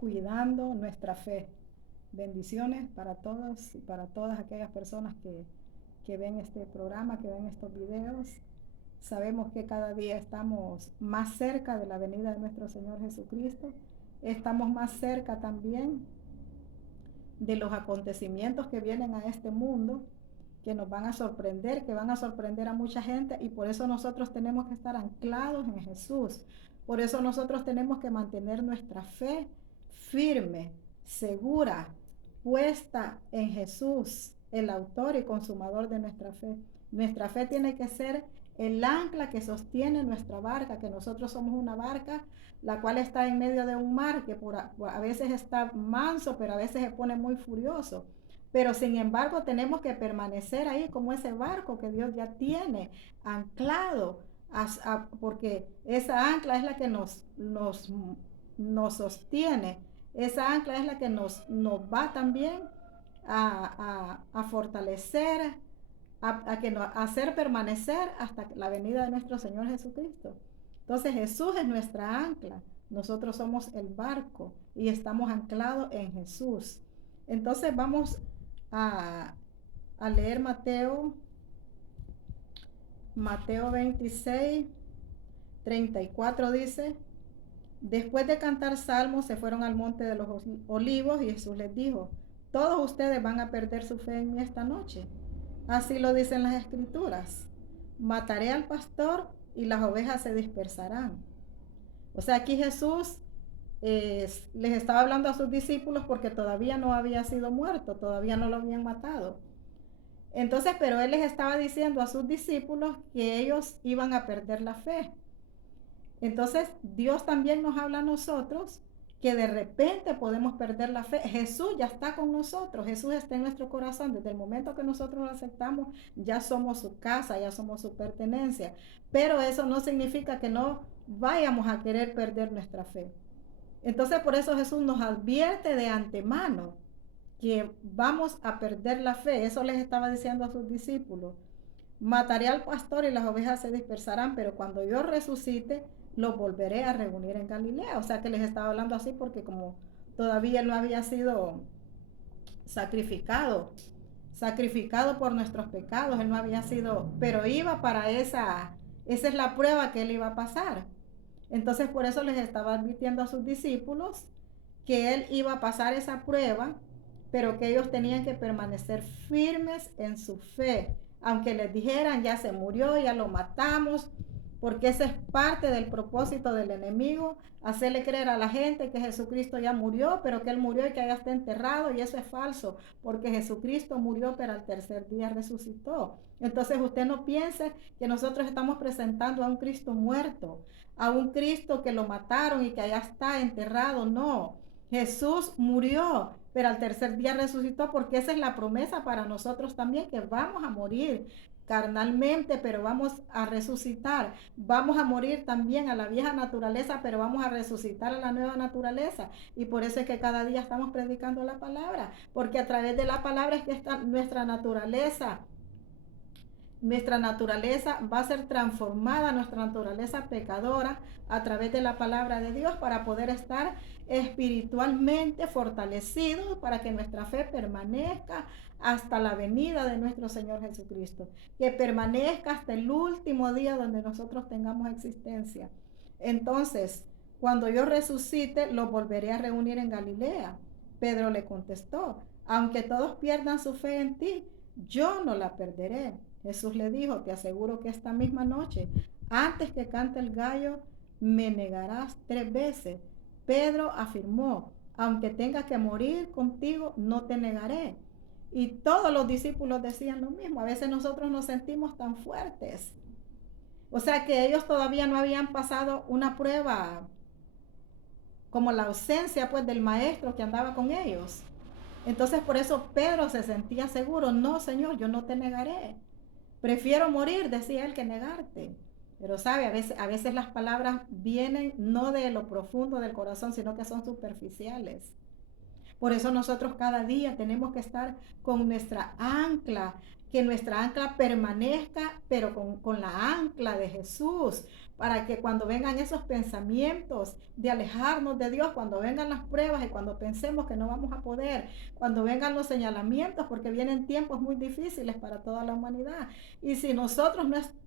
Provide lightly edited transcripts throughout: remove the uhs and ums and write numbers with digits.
cuidando nuestra fe. Bendiciones para todos y para todas aquellas personas que ven este programa, que ven estos videos. Sabemos que cada día estamos más cerca de la venida de nuestro Señor Jesucristo. Estamos más cerca también de los acontecimientos que vienen a este mundo, que nos van a sorprender, que van a sorprender a mucha gente, y por eso nosotros tenemos que estar anclados en Jesús. Por eso nosotros tenemos que mantener nuestra fe firme, segura, puesta en Jesús, el autor y consumador de nuestra fe. Nuestra fe tiene que ser el ancla que sostiene nuestra barca, que nosotros somos una barca la cual está en medio de un mar que a veces está manso, pero a veces se pone muy furioso. Pero sin embargo tenemos que permanecer ahí como ese barco que Dios ya tiene anclado, porque esa ancla es la que nos sostiene. Esa ancla es la que nos va también a fortalecer, a hacer permanecer hasta la venida de nuestro Señor Jesucristo. Entonces Jesús es nuestra ancla, nosotros somos el barco y estamos anclados en Jesús. Entonces vamos a leer Mateo 26, 34 dice: después de cantar salmos se fueron al monte de los olivos y Jesús les dijo: todos ustedes van a perder su fe en mí esta noche. Así lo dicen las escrituras: mataré al pastor y las ovejas se dispersarán. O sea, aquí Jesús les estaba hablando a sus discípulos porque todavía no había sido muerto, todavía no lo habían matado. Entonces, pero él les estaba diciendo a sus discípulos que ellos iban a perder la fe. Entonces, Dios también nos habla a nosotros que de repente podemos perder la fe. Jesús ya está con nosotros, Jesús está en nuestro corazón. Desde el momento que nosotros lo aceptamos, ya somos su casa, ya somos su pertenencia. Pero eso no significa que no vayamos a querer perder nuestra fe. Entonces, por eso Jesús nos advierte de antemano que vamos a perder la fe. Eso les estaba diciendo a sus discípulos: mataré al pastor y las ovejas se dispersarán, pero cuando yo resucite, los volveré a reunir en Galilea. O sea que les estaba hablando así porque como todavía él no había sido sacrificado por nuestros pecados, él no había sido, pero iba para esa es la prueba que él iba a pasar. Entonces por eso les estaba advirtiendo a sus discípulos que él iba a pasar esa prueba, pero que ellos tenían que permanecer firmes en su fe, aunque les dijeran ya se murió, ya lo matamos, porque esa es parte del propósito del enemigo, hacerle creer a la gente que Jesucristo ya murió, pero que él murió y que ya está enterrado, y eso es falso, porque Jesucristo murió, pero al tercer día resucitó. Entonces usted no piense que nosotros estamos presentando a un Cristo muerto, a un Cristo que lo mataron y que allá está enterrado. No, Jesús murió, pero al tercer día resucitó, porque esa es la promesa para nosotros también, que vamos a morir carnalmente, pero vamos a resucitar. Vamos a morir también a la vieja naturaleza, pero vamos a resucitar a la nueva naturaleza. Y por eso es que cada día estamos predicando la palabra, porque a través de la palabra es que está nuestra naturaleza va a ser transformada, nuestra naturaleza pecadora, a través de la palabra de Dios, para poder estar espiritualmente fortalecidos, para que nuestra fe permanezca hasta la venida de nuestro Señor Jesucristo, que permanezca hasta el último día donde nosotros tengamos existencia. Entonces, cuando yo resucite, los volveré a reunir en Galilea. Pedro le contestó: aunque todos pierdan su fe en ti, yo no la perderé. Jesús le dijo: te aseguro que esta misma noche, antes que cante el gallo, me negarás 3 veces. Pedro afirmó: aunque tenga que morir contigo, no te negaré. Y todos los discípulos decían lo mismo. A veces nosotros nos sentimos tan fuertes. O sea que ellos todavía no habían pasado una prueba como la ausencia pues del maestro que andaba con ellos. Entonces por eso Pedro se sentía seguro: no, Señor, yo no te negaré. Prefiero morir, decía él, que negarte. Pero sabe, a veces las palabras vienen no de lo profundo del corazón, sino que son superficiales. Por eso nosotros cada día tenemos que estar con nuestra ancla que nuestra ancla permanezca, pero con la ancla de Jesús, para que cuando vengan esos pensamientos de alejarnos de Dios, cuando vengan las pruebas y cuando pensemos que no vamos a poder, cuando vengan los señalamientos, porque vienen tiempos muy difíciles para toda la humanidad. Y si nosotros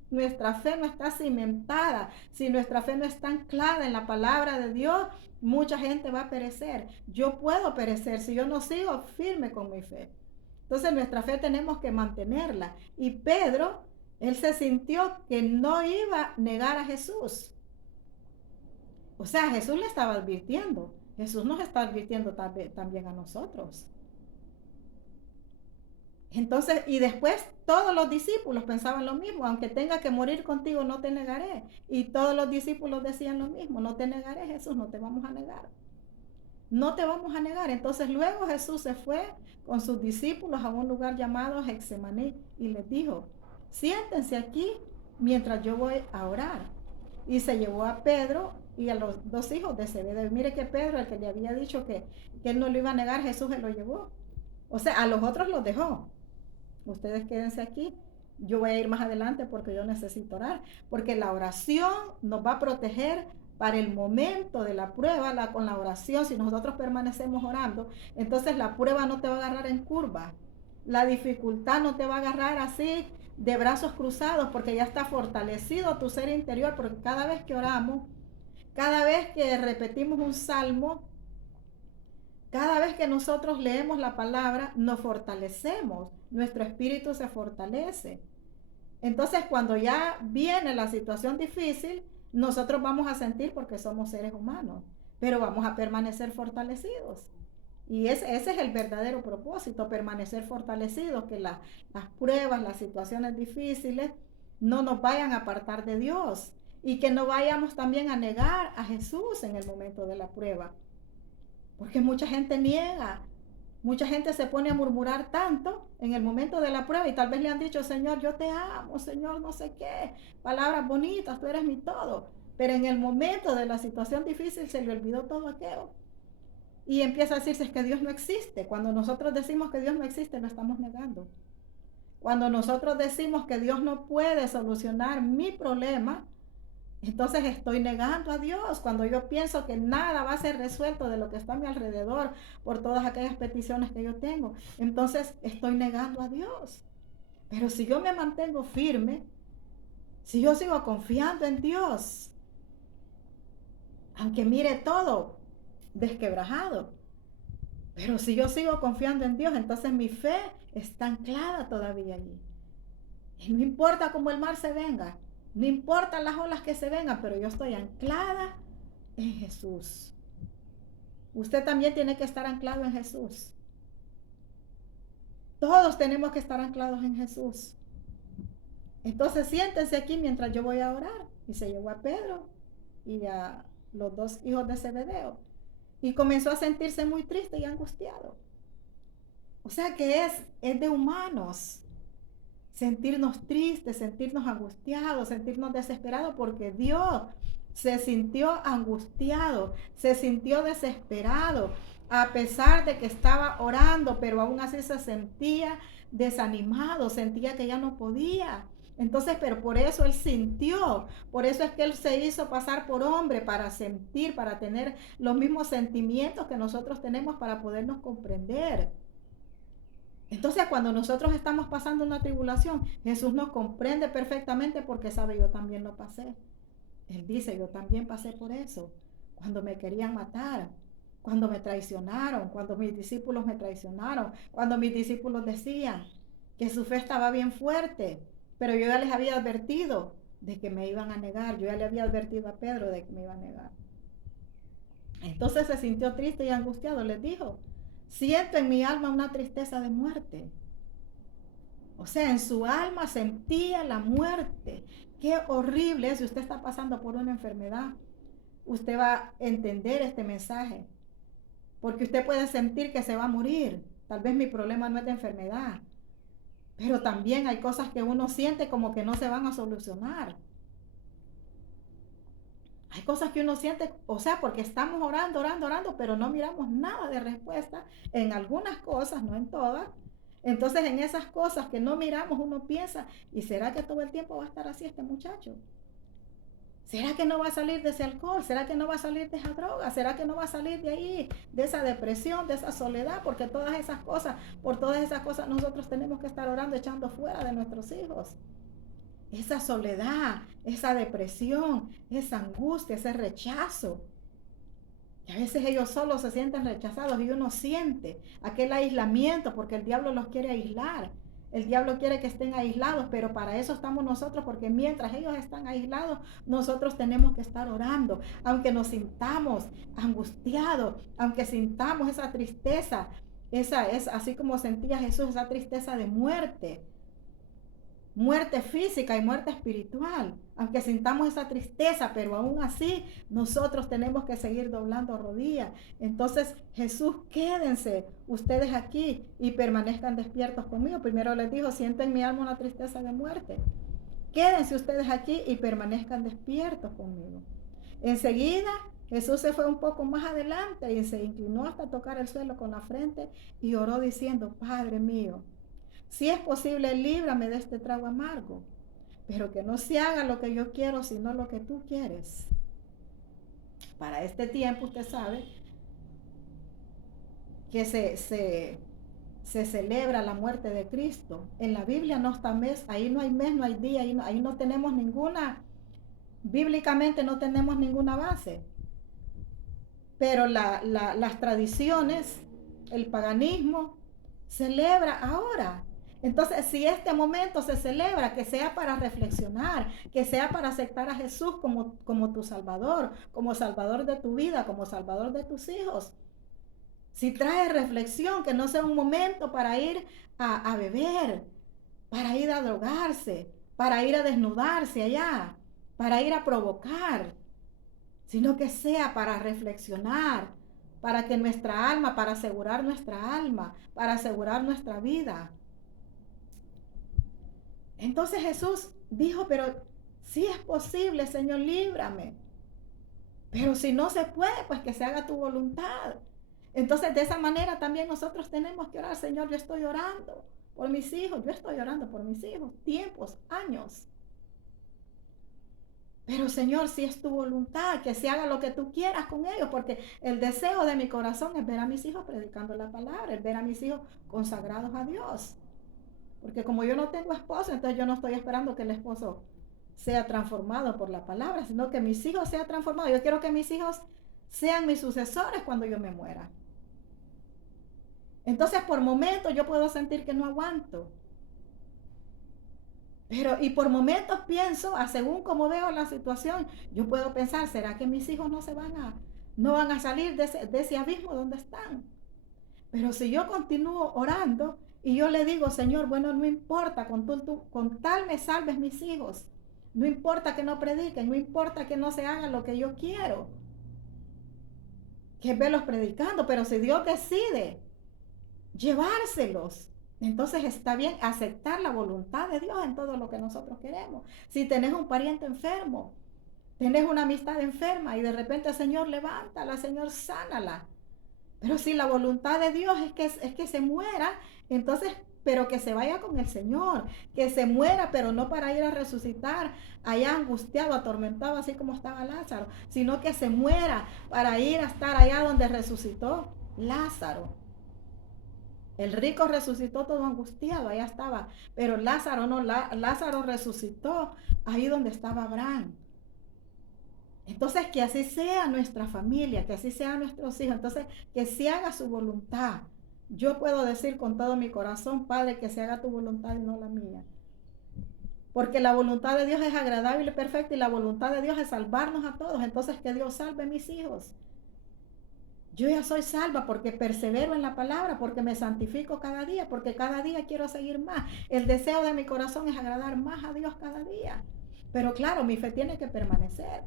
nuestra fe no está cimentada, si nuestra fe no está anclada en la palabra de Dios, mucha gente va a perecer. Yo puedo perecer si yo no sigo firme con mi fe. Entonces nuestra fe tenemos que mantenerla. Y Pedro, él se sintió que no iba a negar a Jesús. O sea, Jesús le estaba advirtiendo. Jesús nos está advirtiendo también a nosotros. Entonces, y después todos los discípulos pensaban lo mismo, aunque tenga que morir contigo, no te negaré. Y todos los discípulos decían lo mismo, no te negaré, Jesús, no te vamos a negar. No te vamos a negar. Entonces luego Jesús se fue con sus discípulos a un lugar llamado Getsemaní y les dijo, siéntense aquí mientras yo voy a orar. Y se llevó a Pedro y a los dos hijos de Zebedeo. Mire que Pedro, el que le había dicho que él no lo iba a negar, Jesús se lo llevó. O sea, a los otros los dejó. Ustedes quédense aquí. Yo voy a ir más adelante porque yo necesito orar. Porque la oración nos va a proteger para el momento de la prueba. Con la oración, si nosotros permanecemos orando, entonces la prueba no te va a agarrar en curva. La dificultad no te va a agarrar así de brazos cruzados, porque ya está fortalecido tu ser interior. Porque cada vez que oramos, cada vez que repetimos un salmo, cada vez que nosotros leemos la palabra, nos fortalecemos, nuestro espíritu se fortalece. Entonces, cuando ya viene la situación difícil, nosotros vamos a sentir, porque somos seres humanos, pero vamos a permanecer fortalecidos. Y ese es el verdadero propósito, permanecer fortalecidos, que las pruebas, las situaciones difíciles no nos vayan a apartar de Dios y que no vayamos también a negar a Jesús en el momento de la prueba. Porque mucha gente niega, mucha gente se pone a murmurar tanto en el momento de la prueba y tal vez le han dicho, Señor, yo te amo, Señor, no sé qué, palabras bonitas, tú eres mi todo. Pero en el momento de la situación difícil se le olvidó todo aquello. Y empieza a decirse que Dios no existe. Cuando nosotros decimos que Dios no existe, lo estamos negando. Cuando nosotros decimos que Dios no puede solucionar mi problema, entonces estoy negando a Dios. Cuando yo pienso que nada va a ser resuelto de lo que está a mi alrededor por todas aquellas peticiones que yo tengo, entonces estoy negando a Dios. Pero si yo me mantengo firme, si yo sigo confiando en Dios, aunque mire todo desquebrajado, pero si yo sigo confiando en Dios, entonces mi fe está anclada todavía allí. Y no importa cómo el mar se venga, no importan las olas que se vengan, pero yo estoy anclada en Jesús. Usted también tiene que estar anclado en Jesús. Todos tenemos que estar anclados en Jesús. Entonces siéntense aquí mientras yo voy a orar. Y se llevó a Pedro y a los dos hijos de Zebedeo. Y comenzó a sentirse muy triste y angustiado. O sea que es de humanos sentirnos tristes, sentirnos angustiados, sentirnos desesperados, porque Dios se sintió angustiado, se sintió desesperado, a pesar de que estaba orando, pero aún así se sentía desanimado, sentía que ya no podía. Entonces, pero por eso él sintió, por eso es que él se hizo pasar por hombre, para sentir, para tener los mismos sentimientos que nosotros tenemos, para podernos comprender. Entonces, cuando nosotros estamos pasando una tribulación, Jesús nos comprende perfectamente, porque sabe, yo también lo pasé. Él dice, yo también pasé por eso. Cuando me querían matar, cuando me traicionaron, cuando mis discípulos me traicionaron, cuando mis discípulos decían que su fe estaba bien fuerte, pero yo ya les había advertido de que me iban a negar. Yo ya le había advertido a Pedro de que me iba a negar. Entonces se sintió triste y angustiado. Les dijo, siento en mi alma una tristeza de muerte. O sea, en su alma sentía la muerte. Qué horrible es. Si usted está pasando por una enfermedad, usted va a entender este mensaje. Porque usted puede sentir que se va a morir. Tal vez mi problema no es de enfermedad, pero también hay cosas que uno siente como que no se van a solucionar. Hay cosas que uno siente, o sea, porque estamos orando, pero no miramos nada de respuesta en algunas cosas, no en todas. Entonces en esas cosas que no miramos uno piensa, ¿y será que todo el tiempo va a estar así este muchacho? ¿Será que no va a salir de ese alcohol? ¿Será que no va a salir de esa droga? ¿Será que no va a salir de ahí, de esa depresión, de esa soledad? Porque todas esas cosas, por todas esas cosas nosotros tenemos que estar orando, echando fuera de nuestros hijos. Esa soledad, esa depresión, esa angustia, ese rechazo. Y a veces ellos solos se sienten rechazados y uno siente aquel aislamiento porque el diablo los quiere aislar. El diablo quiere que estén aislados, pero para eso estamos nosotros, porque mientras ellos están aislados, nosotros tenemos que estar orando. Aunque nos sintamos angustiados, aunque sintamos esa tristeza, esa es así como sentía Jesús, esa tristeza de muerte. Muerte física y muerte espiritual, aunque sintamos esa tristeza, pero aún así nosotros tenemos que seguir doblando rodillas. Entonces, Jesús, quédense ustedes aquí y permanezcan despiertos conmigo. Primero les dijo, siento en mi alma una tristeza de muerte. Quédense ustedes aquí y permanezcan despiertos conmigo. Enseguida, Jesús se fue un poco más adelante y se inclinó hasta tocar el suelo con la frente y oró diciendo, Padre mío, si es posible, líbrame de este trago amargo, pero que no se haga lo que yo quiero, sino lo que tú quieres. Para este tiempo, usted sabe que se celebra la muerte de Cristo. En la Biblia no está mes, ahí no hay mes, no hay día, ahí no tenemos ninguna, bíblicamente no tenemos ninguna base. Pero las tradiciones, el paganismo, celebra ahora. Entonces, si este momento se celebra, que sea para reflexionar, que sea para aceptar a Jesús como tu Salvador, como Salvador de tu vida, como Salvador de tus hijos. Si trae reflexión, que no sea un momento para ir a beber, para ir a drogarse, para ir a desnudarse allá, para ir a provocar, sino que sea para reflexionar, para que nuestra alma, para asegurar nuestra alma, para asegurar nuestra vida. Entonces Jesús dijo, pero si es posible, Señor, líbrame. Pero si no se puede, pues que se haga tu voluntad. Entonces de esa manera también nosotros tenemos que orar, Señor, yo estoy orando por mis hijos, yo estoy orando por mis hijos, tiempos, años. Pero Señor, si es tu voluntad, que se haga lo que tú quieras con ellos, porque el deseo de mi corazón es ver a mis hijos predicando la palabra, es ver a mis hijos consagrados a Dios. Porque como yo no tengo esposo, entonces yo no estoy esperando que el esposo sea transformado por la palabra, sino que mis hijos sean transformados. Yo quiero que mis hijos sean mis sucesores cuando yo me muera. Entonces por momentos yo puedo sentir que no aguanto. Y por momentos pienso, según como veo la situación, yo puedo pensar, ¿será que mis hijos no van a salir de ese abismo donde están? Pero si yo continúo orando y yo le digo, Señor, bueno, no importa, con tal me salves mis hijos. No importa que no prediquen, no importa que no se haga lo que yo quiero, que es verlos predicando, pero si Dios decide llevárselos, entonces está bien aceptar la voluntad de Dios en todo lo que nosotros queremos. Si tenés un pariente enfermo, tenés una amistad enferma y de repente el Señor levántala, Señor sánala. Pero si la voluntad de Dios es que se muera, entonces, pero que se vaya con el Señor, que se muera, pero no para ir a resucitar allá angustiado, atormentado, así como estaba Lázaro, sino que se muera para ir a estar allá donde resucitó Lázaro. El rico resucitó todo angustiado, allá estaba, pero Lázaro no, Lázaro resucitó ahí donde estaba Abraham. Entonces, que así sea nuestra familia, que así sean nuestros hijos, entonces, que se haga su voluntad. Yo puedo decir con todo mi corazón, Padre, que se haga tu voluntad y no la mía. Porque la voluntad de Dios es agradable y perfecta y la voluntad de Dios es salvarnos a todos. Entonces, que Dios salve a mis hijos. Yo ya soy salva porque persevero en la palabra, porque me santifico cada día, porque cada día quiero seguir más. El deseo de mi corazón es agradar más a Dios cada día. Pero claro, mi fe tiene que permanecer.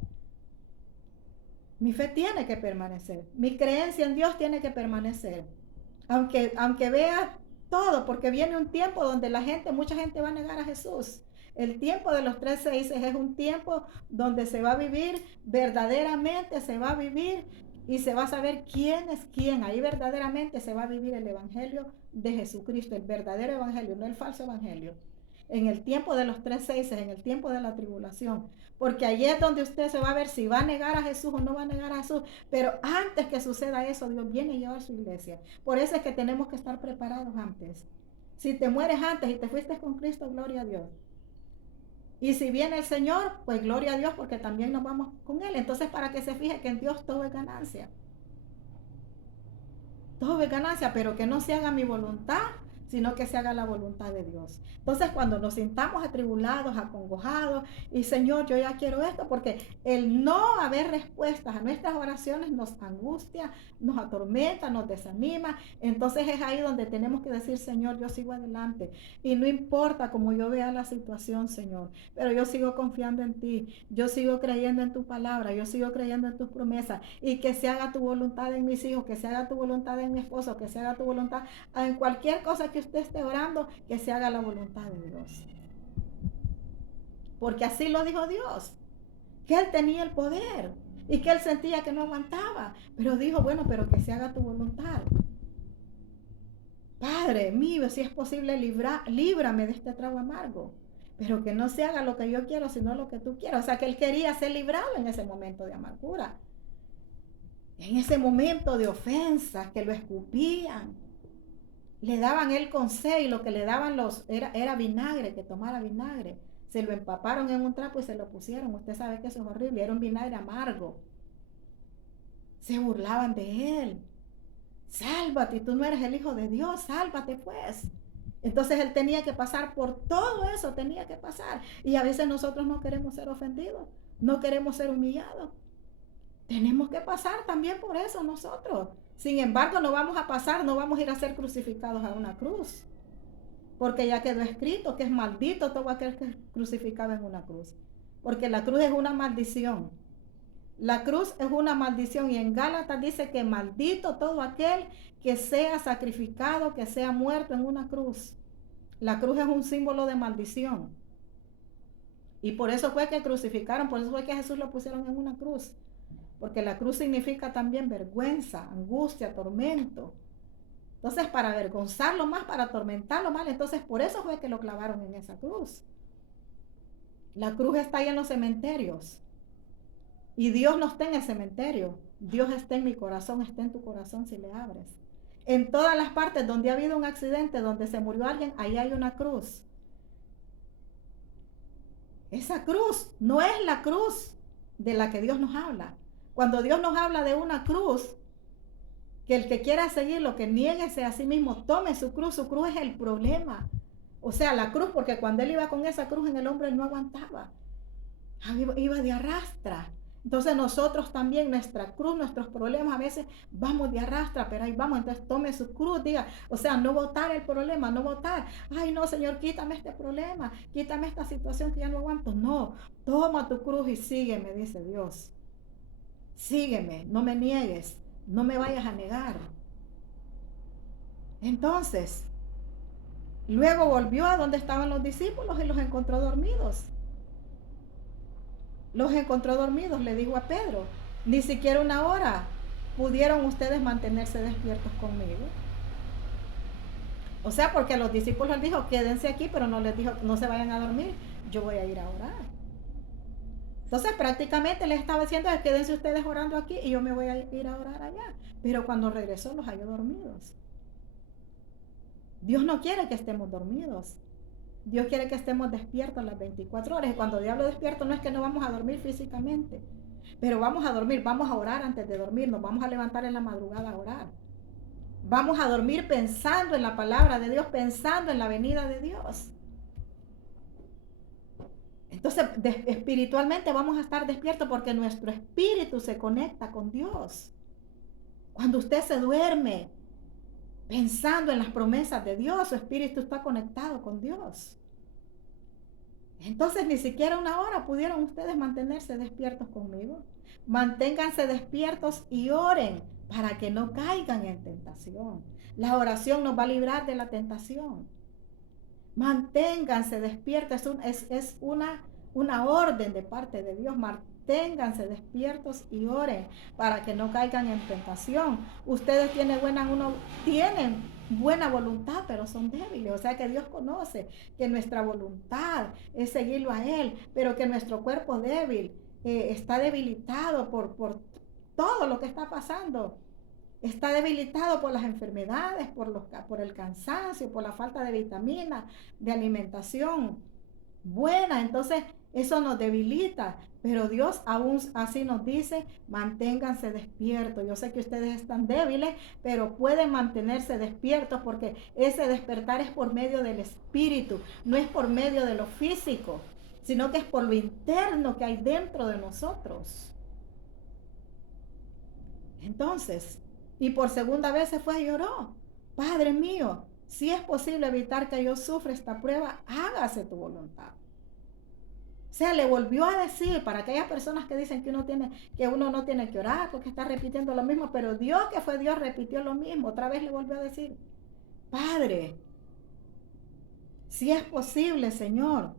Mi fe tiene que permanecer. Mi creencia en Dios tiene que permanecer. Aunque vea todo, porque viene un tiempo donde mucha gente va a negar a Jesús. El tiempo de los 3:6 es un tiempo donde se va a vivir, verdaderamente se va a vivir y se va a saber quién es quién. Ahí verdaderamente se va a vivir el evangelio de Jesucristo, el verdadero evangelio, no el falso evangelio. En el tiempo de los 3 6, en el tiempo de la tribulación. Porque allí es donde usted se va a ver si va a negar a Jesús o no va a negar a Jesús. Pero antes que suceda eso, Dios viene y lleva a su iglesia. Por eso es que tenemos que estar preparados antes. Si te mueres antes y te fuiste con Cristo, gloria a Dios. Y si viene el Señor, pues gloria a Dios, porque también nos vamos con Él. Entonces, para que se fije que en Dios todo es ganancia. Todo es ganancia, pero que no se haga mi voluntad, sino que se haga la voluntad de Dios. Entonces, cuando nos sintamos atribulados, acongojados, y Señor, yo ya quiero esto, porque el no haber respuestas a nuestras oraciones nos angustia, nos atormenta, nos desanima. Entonces es ahí donde tenemos que decir, Señor, yo sigo adelante. Y no importa cómo yo vea la situación, Señor, pero yo sigo confiando en ti, yo sigo creyendo en tu palabra, yo sigo creyendo en tus promesas, y que se haga tu voluntad en mis hijos, que se haga tu voluntad en mi esposo, que se haga tu voluntad en cualquier cosa que usted esté orando, que se haga la voluntad de Dios. Porque así lo dijo Dios, que Él tenía el poder y que Él sentía que no aguantaba, pero dijo, bueno, pero que se haga tu voluntad. Padre mío, si es posible, líbrame de este trago amargo, pero que no se haga lo que yo quiero, sino lo que tú quieras. O sea, que Él quería ser librado en ese momento de amargura, en ese momento de ofensas, que lo escupían, le daban el consejo, y lo que le daban era vinagre, que tomara vinagre. Se lo empaparon en un trapo y se lo pusieron. Usted sabe que eso es horrible, era un vinagre amargo. Se burlaban de él. Sálvate, tú no eres el Hijo de Dios, sálvate pues. Entonces él tenía que pasar por todo eso, tenía que pasar. Y a veces nosotros no queremos ser ofendidos, no queremos ser humillados. Tenemos que pasar también por eso nosotros. Sin embargo, no vamos a pasar, no vamos a ir a ser crucificados a una cruz. Porque ya quedó escrito que es maldito todo aquel que es crucificado en una cruz. Porque la cruz es una maldición. La cruz es una maldición, y en Gálatas dice que maldito todo aquel que sea sacrificado, que sea muerto en una cruz. La cruz es un símbolo de maldición. Y por eso fue que crucificaron, por eso fue que a Jesús lo pusieron en una cruz. Porque la cruz significa también vergüenza, angustia, tormento. Entonces, para avergonzarlo más, para atormentarlo más, entonces por eso fue que lo clavaron en esa cruz. La cruz está ahí en los cementerios. Y Dios no está en el cementerio. Dios está en mi corazón, está en tu corazón si le abres. En todas las partes donde ha habido un accidente, donde se murió alguien, ahí hay una cruz. Esa cruz no es la cruz de la que Dios nos habla. Cuando Dios nos habla de una cruz, que el que quiera seguirlo, que niéguese a sí mismo, tome su cruz es el problema. O sea, la cruz, porque cuando él iba con esa cruz en el hombro, él no aguantaba. Iba de arrastra. Entonces nosotros también, nuestra cruz, nuestros problemas, a veces vamos de arrastra, pero ahí vamos. Entonces tome su cruz, diga, o sea, no botar el problema, no botar, ay no, Señor, quítame este problema, quítame esta situación que ya no aguanto. No, toma tu cruz y sígueme, dice Dios. Sígueme, no me niegues, no me vayas a negar. Entonces, luego volvió a donde estaban los discípulos y los encontró dormidos. Los encontró dormidos, le dijo a Pedro, ni siquiera una hora pudieron ustedes mantenerse despiertos conmigo. O sea, porque a los discípulos les dijo, quédense aquí, pero no les dijo, no se vayan a dormir, yo voy a ir a orar. Entonces prácticamente les estaba diciendo, quédense ustedes orando aquí y yo me voy a ir a orar allá. Pero cuando regresó los halló dormidos. Dios no quiere que estemos dormidos. Dios quiere que estemos despiertos las 24 horas. Y cuando Dios habla despierto, no es que no vamos a dormir físicamente, pero vamos a dormir, vamos a orar antes de dormir, nos vamos a levantar en la madrugada a orar. Vamos a dormir pensando en la palabra de Dios, pensando en la venida de Dios. Entonces, espiritualmente vamos a estar despiertos porque nuestro espíritu se conecta con Dios. Cuando usted se duerme pensando en las promesas de Dios, su espíritu está conectado con Dios. Entonces, ni siquiera una hora pudieron ustedes mantenerse despiertos conmigo. Manténganse despiertos y oren para que no caigan en tentación. La oración nos va a librar de la tentación. Manténganse despiertos, es una orden de parte de Dios. manténganse despiertos y oren para que no caigan en tentación. Ustedes tienen buena voluntad, pero son débiles. O sea que Dios conoce que nuestra voluntad es seguirlo a Él, pero que nuestro cuerpo débil está debilitado por todo lo que está pasando. Está debilitado por las enfermedades, por el cansancio, por la falta de vitaminas, de alimentación buena. Entonces eso nos debilita, pero Dios aún así nos dice, manténganse despiertos. Yo sé que ustedes están débiles, pero pueden mantenerse despiertos porque ese despertar es por medio del espíritu, no es por medio de lo físico, sino que es por lo interno que hay dentro de nosotros. Entonces, y por segunda vez se fue y lloró: Padre mío, si es posible evitar que yo sufra esta prueba, hágase tu voluntad. O sea, le volvió a decir, para aquellas personas que dicen que uno no tiene que orar porque está repitiendo lo mismo, pero Dios, que fue Dios, repitió lo mismo. Otra vez le volvió a decir: Padre, si es posible, Señor,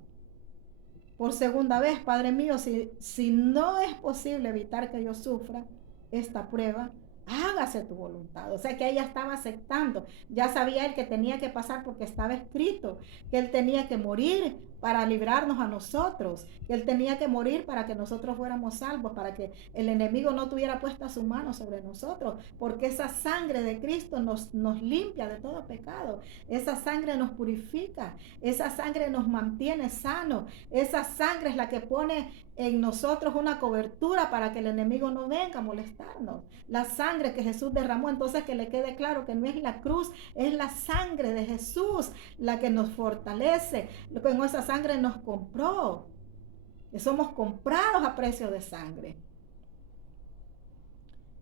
por segunda vez, Padre mío, si no es posible evitar que yo sufra esta prueba, hágase tu voluntad. O sea que ella estaba aceptando, ya sabía él que tenía que pasar porque estaba escrito, que él tenía que morir para librarnos a nosotros, que él tenía que morir para que nosotros fuéramos salvos, para que el enemigo no tuviera puesta su mano sobre nosotros, porque esa sangre de Cristo nos limpia de todo pecado, esa sangre nos purifica, esa sangre nos mantiene sanos, esa sangre es la que pone en nosotros una cobertura para que el enemigo no venga a molestarnos. La sangre que Jesús derramó, entonces que le quede claro que no es la cruz, es la sangre de Jesús la que nos fortalece. Con esa sangre nos compró. Somos comprados a precio de sangre.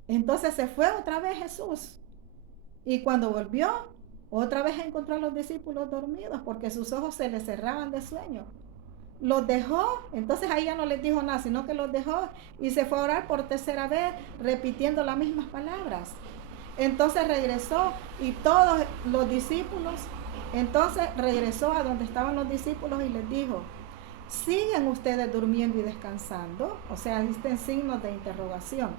Entonces se fue otra vez Jesús. Y cuando volvió, otra vez encontró a los discípulos dormidos porque sus ojos se les cerraban de sueño. Los dejó, entonces ahí ya no les dijo nada, sino que los dejó y se fue a orar por tercera vez, repitiendo las mismas palabras. Entonces regresó y todos los discípulos, entonces regresó a donde estaban los discípulos y les dijo: ¿siguen ustedes durmiendo y descansando? O sea, existen signos de interrogación.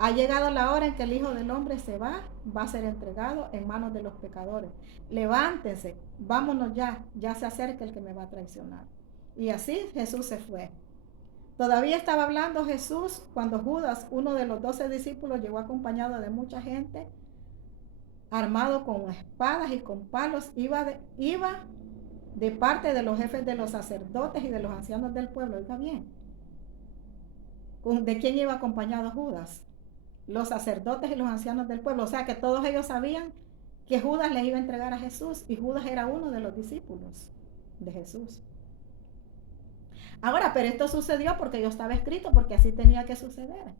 Ha llegado la hora en que el Hijo del Hombre va a ser entregado en manos de los pecadores. Levántense, vámonos ya se acerca el que me va a traicionar. Y así Jesús se fue. Todavía estaba hablando Jesús cuando Judas, uno de los 12 discípulos, llegó acompañado de mucha gente, armado con espadas y con palos. Iba de parte de los jefes de los sacerdotes y de los ancianos del pueblo. Oiga bien, ¿de quién iba acompañado Judas? Los sacerdotes y los ancianos del pueblo. O sea que todos ellos sabían que Judas les iba a entregar a Jesús, y Judas era uno de los discípulos de Jesús. Ahora, pero esto sucedió porque yo estaba escrito, porque así tenía que suceder.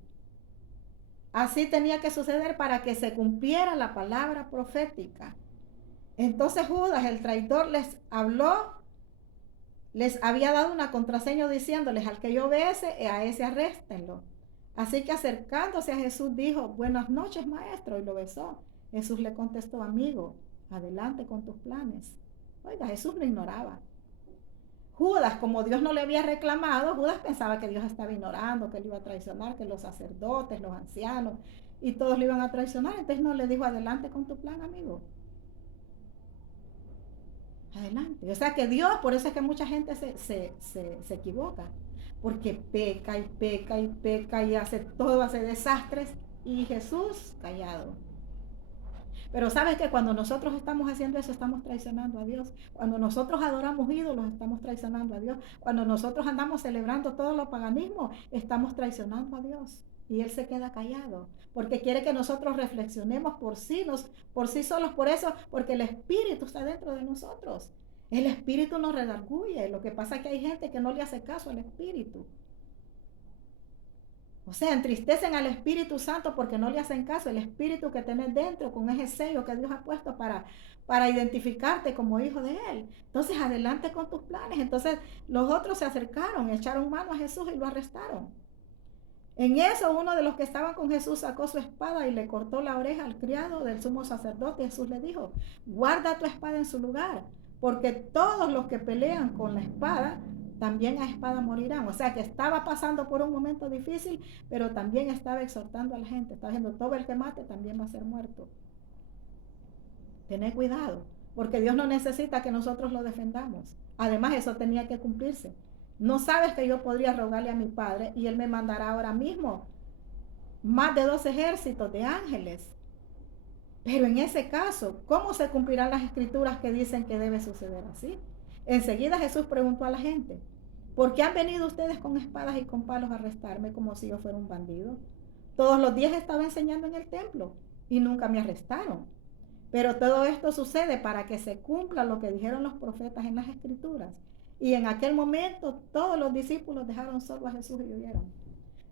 Así tenía que suceder para que se cumpliera la palabra profética. Entonces Judas, el traidor, les habló, les había dado una contraseña diciéndoles: al que yo bese, a ese arréstenlo. Así que acercándose a Jesús dijo: buenas noches, maestro, y lo besó. Jesús le contestó: amigo, adelante con tus planes. Oiga, Jesús lo ignoraba. Judas, como Dios no le había reclamado, Judas pensaba que Dios estaba ignorando, que él iba a traicionar, que los sacerdotes, los ancianos y todos lo iban a traicionar. Entonces no le dijo: adelante con tu plan, amigo. Adelante. O sea que Dios, por eso es que mucha gente se equivoca, porque peca y peca y peca y hace desastres, y Jesús callado. Pero sabes que cuando nosotros estamos haciendo eso, estamos traicionando a Dios. Cuando nosotros adoramos ídolos, estamos traicionando a Dios. Cuando nosotros andamos celebrando todo lo paganismo, estamos traicionando a Dios. Y Él se queda callado, porque quiere que nosotros reflexionemos por sí solos. Por eso, porque el Espíritu está dentro de nosotros. El Espíritu nos redarguye. Lo que pasa es que hay gente que no le hace caso al Espíritu. O sea, entristecen al Espíritu Santo porque no le hacen caso. El Espíritu que tenés dentro, con ese sello que Dios ha puesto para identificarte como hijo de Él. Entonces, adelante con tus planes. Entonces, los otros se acercaron, echaron mano a Jesús y lo arrestaron. En eso, uno de los que estaban con Jesús sacó su espada y le cortó la oreja al criado del sumo sacerdote. Jesús le dijo: guarda tu espada en su lugar, porque todos los que pelean con la espada también a espada morirán. O sea que estaba pasando por un momento difícil, pero también estaba exhortando a la gente, estaba diciendo, todo el que mate también va a ser muerto. Tened cuidado, porque Dios no necesita que nosotros lo defendamos. Además, eso tenía que cumplirse. No sabes que yo podría rogarle a mi Padre y Él me mandará ahora mismo más de 2 ejércitos de ángeles. Pero en ese caso, ¿cómo se cumplirán las escrituras que dicen que debe suceder así? Enseguida Jesús preguntó a la gente, ¿por qué han venido ustedes con espadas y con palos a arrestarme como si yo fuera un bandido? Todos los días estaba enseñando en el templo y nunca me arrestaron. Pero todo esto sucede para que se cumpla lo que dijeron los profetas en las escrituras. Y en aquel momento todos los discípulos dejaron solo a Jesús y huyeron.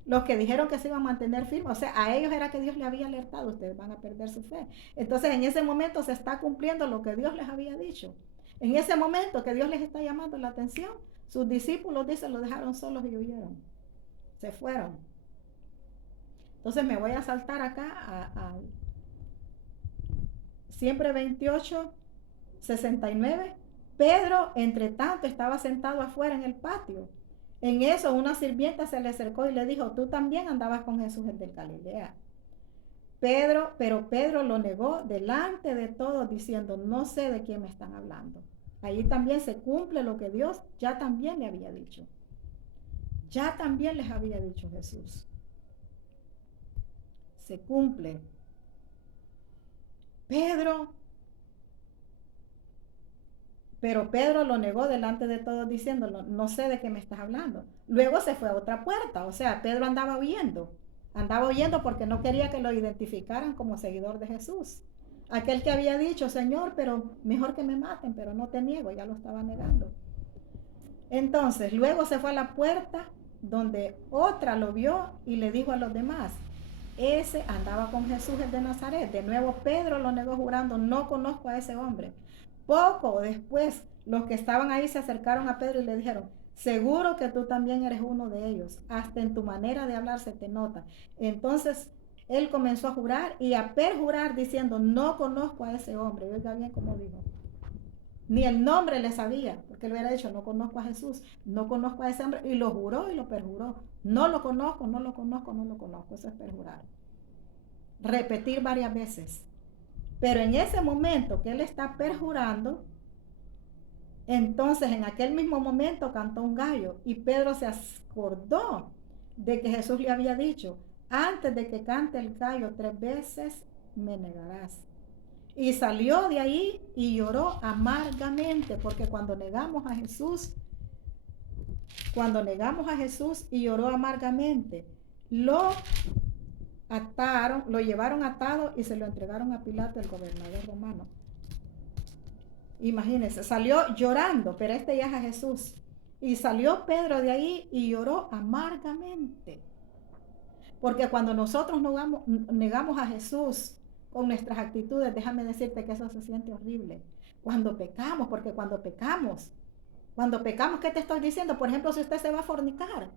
Los que dijeron que se iban a mantener firmes, o sea, a ellos era que Dios les había alertado, ustedes van a perder su fe. Entonces en ese momento se está cumpliendo lo que Dios les había dicho. En ese momento que Dios les está llamando la atención, sus discípulos, dicen, lo dejaron solos y huyeron. Se fueron. Entonces me voy a saltar acá a siempre 28, 69. Pedro, entre tanto, estaba sentado afuera en el patio. En eso una sirvienta se le acercó y le dijo, tú también andabas con Jesús el de Galilea. Pero Pedro lo negó delante de todos diciendo, no sé de quién me están hablando. Allí también se cumple lo que Dios ya también le había dicho. Ya también les había dicho Jesús. Se cumple. Pero Pedro lo negó delante de todos diciendo, no sé de qué me estás hablando. Luego se fue a otra puerta, o sea, Pedro andaba huyendo porque no quería que lo identificaran como seguidor de Jesús. Aquel que había dicho, Señor, pero mejor que me maten, pero no te niego, ya lo estaba negando. Entonces, luego se fue a la puerta donde otra lo vio y le dijo a los demás, ese andaba con Jesús el de Nazaret. De nuevo Pedro lo negó jurando, no conozco a ese hombre. Poco después, los que estaban ahí se acercaron a Pedro y le dijeron, seguro que tú también eres uno de ellos, hasta en tu manera de hablar se te nota. Entonces él comenzó a jurar y a perjurar diciendo, no conozco a ese hombre. Y oiga bien cómo dijo, ni el nombre le sabía, porque él hubiera dicho, no conozco a Jesús, no conozco a ese hombre, y lo juró y lo perjuró. No lo conozco, no lo conozco, no lo conozco. Eso es perjurar. Repetir varias veces. Pero en ese momento que él está perjurando, entonces en aquel mismo momento cantó un gallo y Pedro se acordó de que Jesús le había dicho, antes de que cante el gallo 3 veces me negarás. Y salió de ahí y lloró amargamente, porque cuando negamos a Jesús y lloró amargamente, lo ataron, lo llevaron atado y se lo entregaron a Pilato, el gobernador romano. Imagínense, salió llorando, pero ya es a Jesús. Y salió Pedro de ahí y lloró amargamente. Porque cuando nosotros negamos a Jesús con nuestras actitudes, déjame decirte que eso se siente horrible. Cuando pecamos, porque cuando pecamos, ¿qué te estoy diciendo? Por ejemplo, si usted se va a fornicar,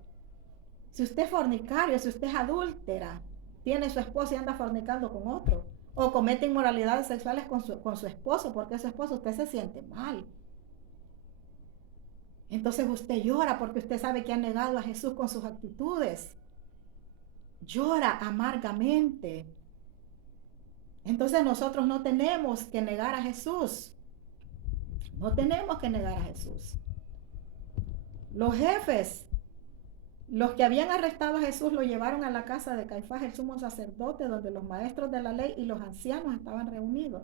si usted es fornicario, si usted es adúltera, tiene su esposo y anda fornicando con otro, o comete inmoralidades sexuales con su esposo, porque su esposo, usted se siente mal. Entonces usted llora porque usted sabe que ha negado a Jesús con sus actitudes. Llora amargamente. Entonces nosotros no tenemos que negar a Jesús. No tenemos que negar a Jesús. Los jefes, los que habían arrestado a Jesús, lo llevaron a la casa de Caifás, el sumo sacerdote, donde los maestros de la ley y los ancianos estaban reunidos.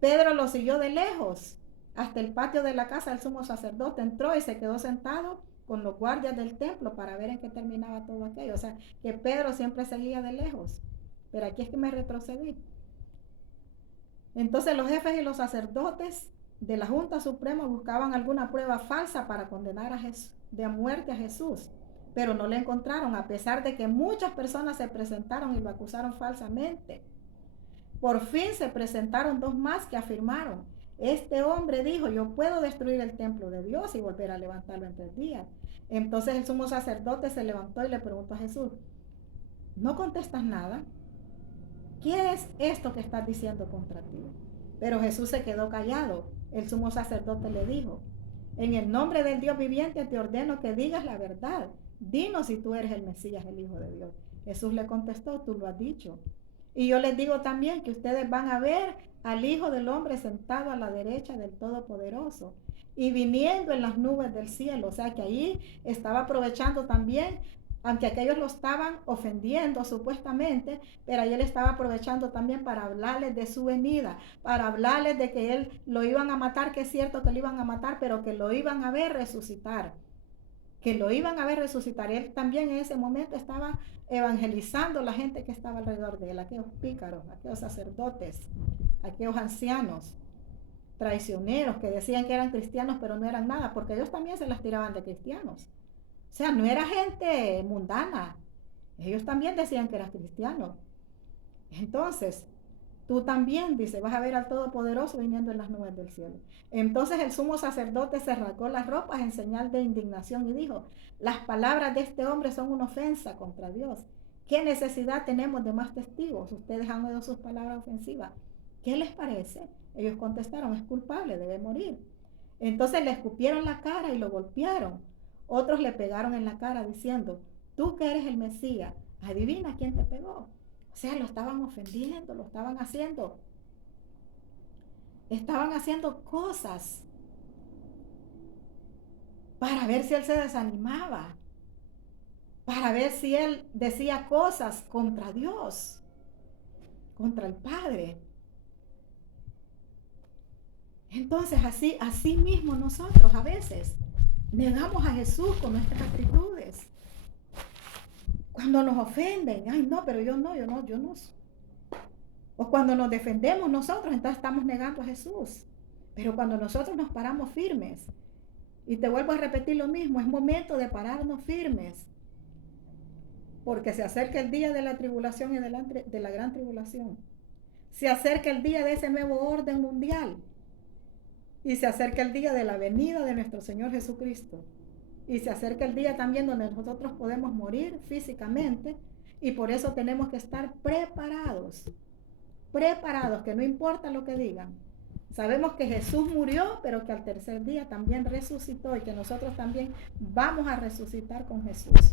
Pedro lo siguió de lejos hasta el patio de la casa del sumo sacerdote. Entró y se quedó sentado con los guardias del templo para ver en qué terminaba todo aquello. O sea, que Pedro siempre seguía de lejos. Pero aquí es que me retrocedí. Entonces los jefes y los sacerdotes de la Junta Suprema buscaban alguna prueba falsa para condenar a muerte a Jesús, pero no le encontraron, a pesar de que muchas personas se presentaron y lo acusaron falsamente. Por fin se presentaron 2 más que afirmaron, este hombre dijo, yo puedo destruir el templo de Dios y volver a levantarlo en 3 días. Entonces el sumo sacerdote se levantó y le preguntó a Jesús, ¿no contestas nada? ¿Qué es esto que estás diciendo contra ti? Pero Jesús se quedó callado. El sumo sacerdote le dijo, En el nombre del Dios viviente te ordeno que digas la verdad. Dinos si tú eres el Mesías, el Hijo de Dios. Jesús le contestó, tú lo has dicho. Y yo les digo también que ustedes van a ver al Hijo del Hombre sentado a la derecha del Todopoderoso y viniendo en las nubes del cielo. O sea que ahí estaba aprovechando también, aunque aquellos lo estaban ofendiendo supuestamente, pero ahí él estaba aprovechando también para hablarles de su venida, para hablarles de que él lo iban a matar, que es cierto que lo iban a matar, pero que lo iban a ver resucitar, que lo iban a ver resucitar. Él también en ese momento estaba evangelizando a la gente que estaba alrededor de él, aquellos pícaros, aquellos sacerdotes, aquellos ancianos traicioneros que decían que eran cristianos pero no eran nada, porque ellos también se las tiraban de cristianos. O sea, no era gente mundana, ellos también decían que eran cristianos. Entonces, tú también, dice, vas a ver al Todopoderoso viniendo en las nubes del cielo. Entonces el sumo sacerdote se rasgó las ropas en señal de indignación y dijo, las palabras de este hombre son una ofensa contra Dios. ¿Qué necesidad tenemos de más testigos? Ustedes han oído sus palabras ofensivas. ¿Qué les parece? Ellos contestaron, es culpable, debe morir. Entonces le escupieron la cara y lo golpearon. Otros le pegaron en la cara diciendo, tú que eres el Mesías, adivina quién te pegó. O sea, lo estaban ofendiendo, lo estaban haciendo cosas para ver si él se desanimaba, para ver si él decía cosas contra Dios, contra el Padre. Entonces, así mismo nosotros a veces negamos a Jesús con nuestras actitudes. Cuando nos ofenden, ay no, pero yo no. O cuando nos defendemos nosotros, entonces estamos negando a Jesús. Pero cuando nosotros nos paramos firmes, y te vuelvo a repetir lo mismo, es momento de pararnos firmes, porque se acerca el día de la tribulación y de la gran tribulación. Se acerca el día de ese nuevo orden mundial. Y se acerca el día de la venida de nuestro Señor Jesucristo. Y se acerca el día también donde nosotros podemos morir físicamente. Y por eso tenemos que estar preparados, que no importa lo que digan. Sabemos que Jesús murió, pero que al tercer día también resucitó y que nosotros también vamos a resucitar con Jesús.